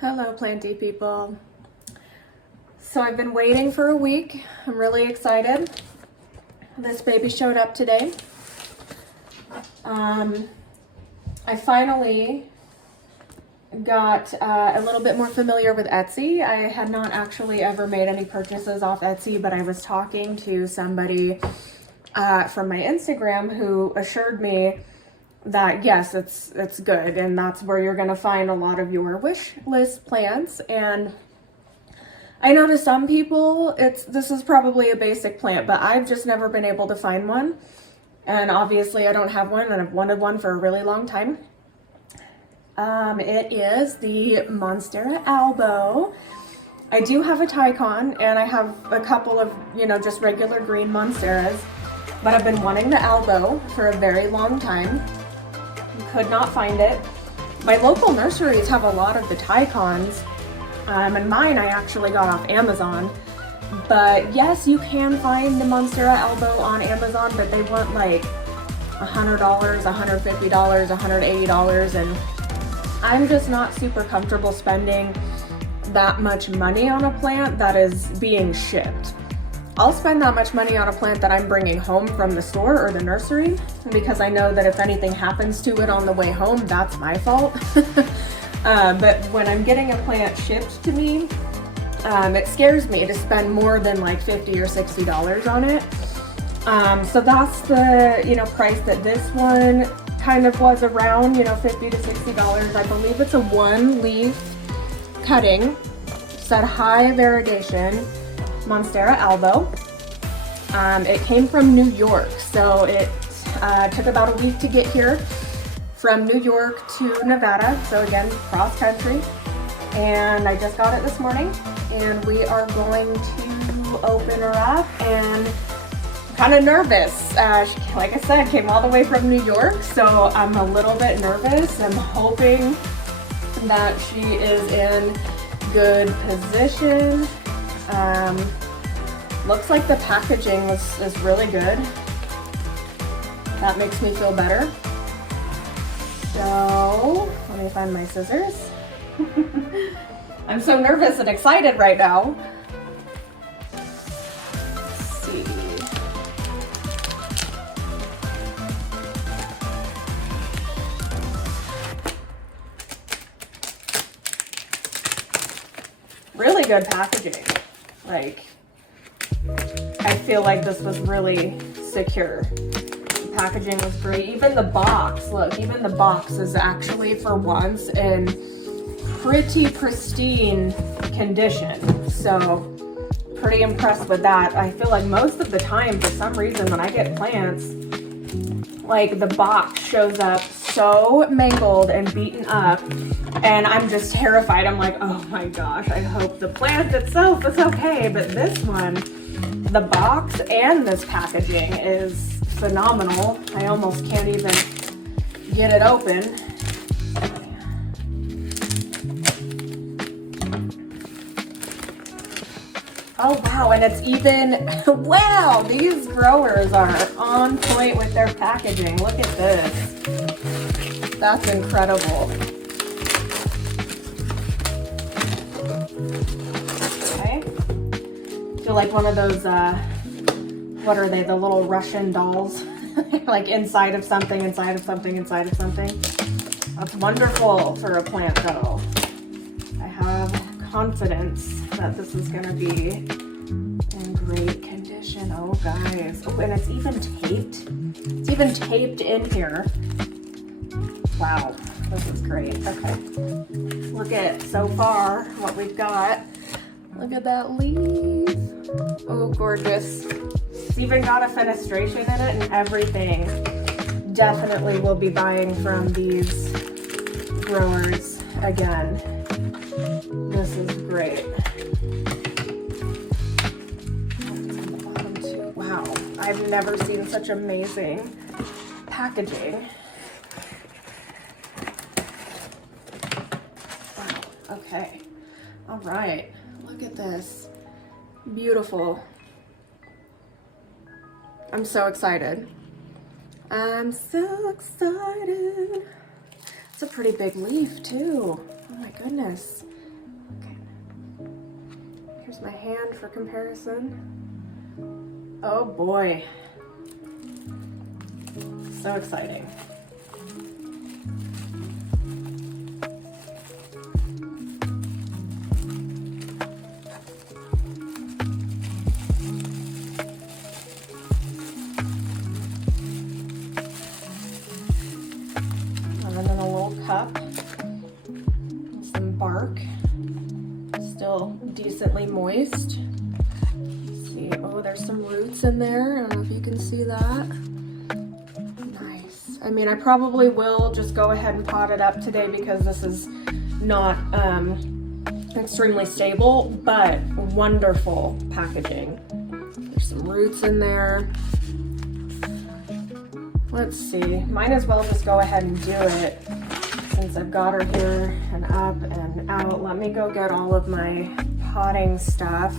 Hello, planty people. So I've been waiting for a week. I'm really excited. This baby showed up today. I finally got a little bit more familiar with Etsy. I had not actually ever made any purchases off Etsy, but I was talking to somebody from my Instagram who assured me that yes, it's good, and that's where you're gonna find a lot of your wish list plants. And I know to some people this is probably a basic plant, but I've just never been able to find one, and obviously I don't have one, and I've wanted one for a really long time. It is the Monstera Albo. I do have a Tycon, and I have a couple of, just regular green Monsteras, but I've been wanting the Albo for a very long time. Could not find it. My local nurseries have a lot of the Tycons, and mine I actually got off Amazon. But yes, you can find the Monstera Albo on Amazon, but they want like $100, $150, $180, and I'm just not super comfortable spending that much money on a plant that is being shipped. I'll spend that much money on a plant that I'm bringing home from the store or the nursery, because I know that if anything happens to it on the way home, that's my fault. But when I'm getting a plant shipped to me, it scares me to spend more than like $50 or $60 on it. So that's the price that this one kind of was around, $50 to $60. I believe it's a 1-leaf cutting, said high variegation Monstera Albo. It came from New York, so it took about a week to get here from New York to Nevada, so again, cross country. And I just got it this morning, and we are going to open her up, and I'm kind of nervous. Like I said, came all the way from New York, so I'm a little bit nervous. I'm hoping that she is in good position. Looks like the packaging is really good. That makes me feel better. So, let me find my scissors. I'm so nervous and excited right now. Let's see. Really good packaging. Like, I feel like this was really secure. The packaging was great. Even the box, look, even the box is actually for once in pretty pristine condition. So pretty impressed with that. I feel like most of the time, for some reason, when I get plants, like the box shows up so mangled and beaten up, and I'm just terrified. I'm like, oh my gosh, I hope the plant itself is okay. But this one, the box and this packaging is phenomenal. I almost can't even get it open. Oh wow, and it's even, wow, these growers are on point with their packaging. Look at this. That's incredible. Okay. Feel like one of those, what are they, the little Russian dolls? Like inside of something, inside of something, inside of something. That's wonderful for a plant though. I have confidence that this is going to be in great condition. Oh guys, oh, and it's even taped. It's even taped in here. Wow, this is great. Okay, look at so far what we've got. Look at that leaf. Oh, gorgeous. It's even got a fenestration in it and everything. Definitely will be buying from these growers again. This is great. Wow, I've never seen such amazing packaging. Wow, okay. All right, look at this. Beautiful. I'm so excited. I'm so excited. It's a pretty big leaf too. Oh my goodness. Here's my hand for comparison. Oh boy. So exciting. And then a little cup, some bark, still decently moist. See, oh, there's some roots in there. I don't know if you can see that. Nice. I mean, I probably will just go ahead and pot it up today because this is not extremely stable, but wonderful packaging. There's some roots in there. Let's see, might as well just go ahead and do it since I've got her here and up and out. Let me go get all of my potting stuff.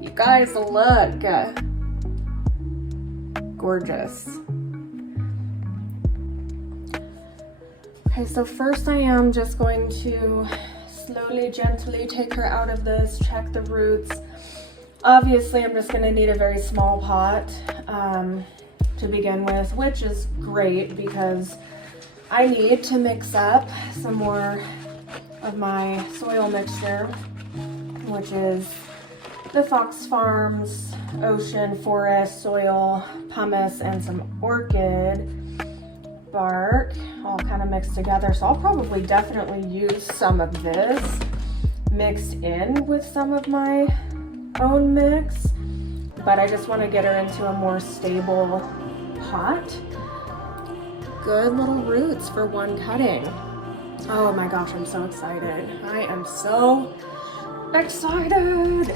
You guys, look. Gorgeous. Okay, so first I am just going to slowly, gently take her out of this, check the roots. Obviously, I'm just gonna need a very small pot to begin with, which is great because I need to mix up some more of my soil mixture, which is the Fox Farms Ocean Forest Soil Pumice and some orchid bark all kind of mixed together. So I'll probably definitely use some of this mixed in with some of my own mix, but I just want to get her into a more stable pot. Good little roots for one cutting. Oh my gosh, I'm so excited. I am so excited.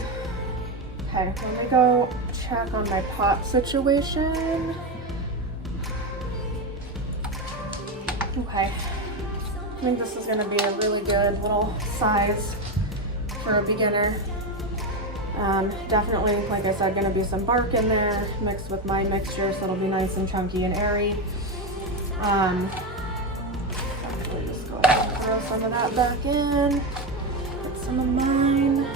Okay, let me go check on my pot situation. Okay, I think this is gonna be a really good little size for a beginner. Definitely, like I said, gonna be some bark in there mixed with my mixture, so it'll be nice and chunky and airy. Actually, just go ahead and throw some of that back in. Put some of mine.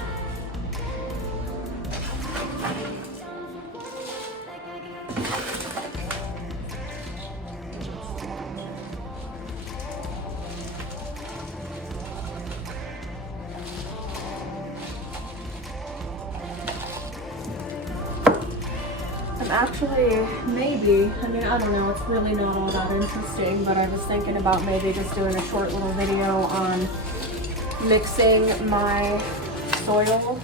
Actually, maybe, I mean, I don't know, it's really not all that interesting, but I was thinking about maybe just doing a short little video on mixing my soil.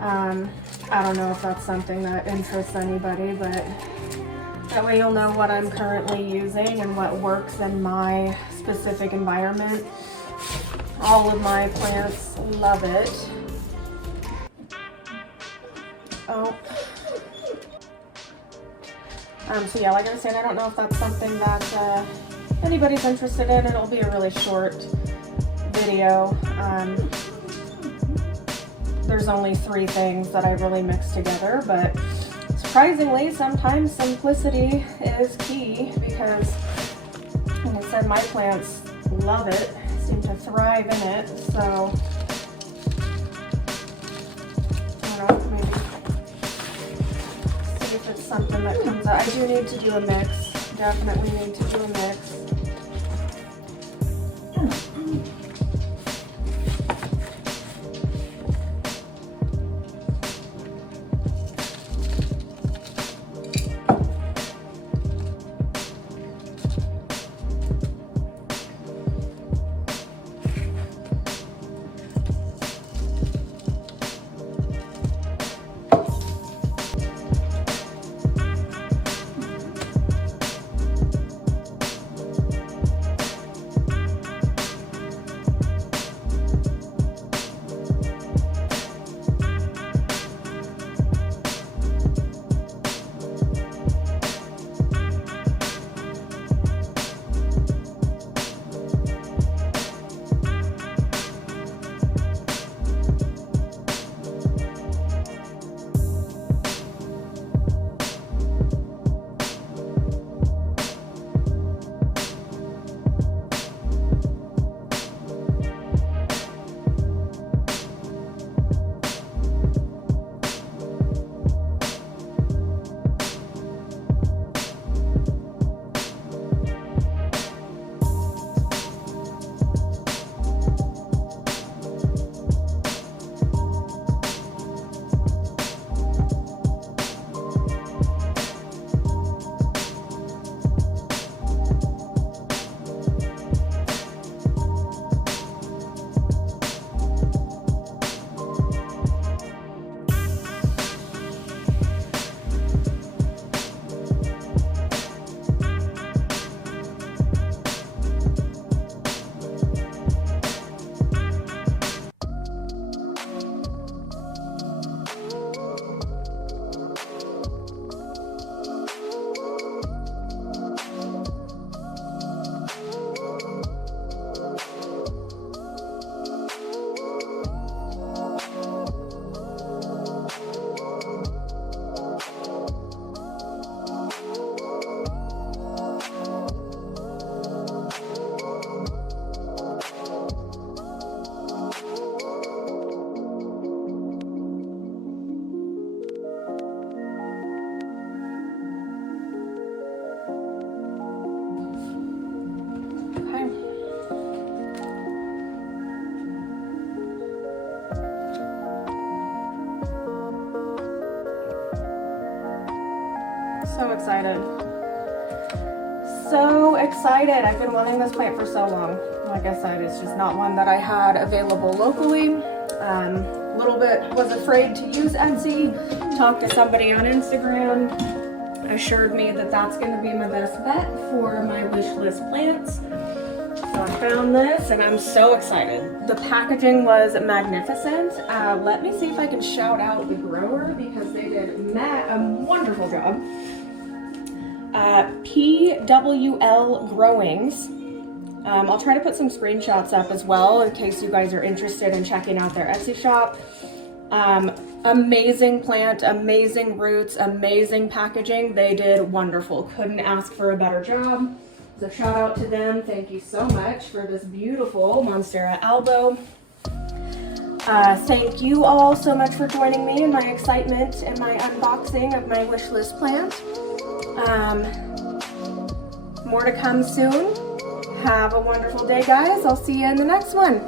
I don't know if that's something that interests anybody, but that way you'll know what I'm currently using and what works in my specific environment. All of my plants love it. Oh. So yeah, like I was saying, I don't know if that's something that anybody's interested in. It'll be a really short video. There's only 3 things that I really mix together, but surprisingly, sometimes simplicity is key because, like I said, my plants love it, seem to thrive in it, so I don't know, maybe see if it's something that comes out. I do need to do a mix, definitely need to do a mix. So excited. So excited. I've been wanting this plant for so long. Like I said, it's just not one that I had available locally. Little bit was afraid to use Etsy. Talked to somebody on Instagram, assured me that that's going to be my best bet for my wish list plants. So I found this and I'm so excited. The packaging was magnificent. Let me see if I can shout out the grower because they did a wonderful job. PWL Growings. I'll try to put some screenshots up as well in case you guys are interested in checking out their Etsy shop. Amazing plant, amazing roots, amazing packaging. They did wonderful. Couldn't ask for a better job. So shout out to them. Thank you so much for this beautiful Monstera Albo. Thank you all so much for joining me in my excitement and my unboxing of my wish list plant. More to come soon. Have a wonderful day, guys. I'll see you in the next one.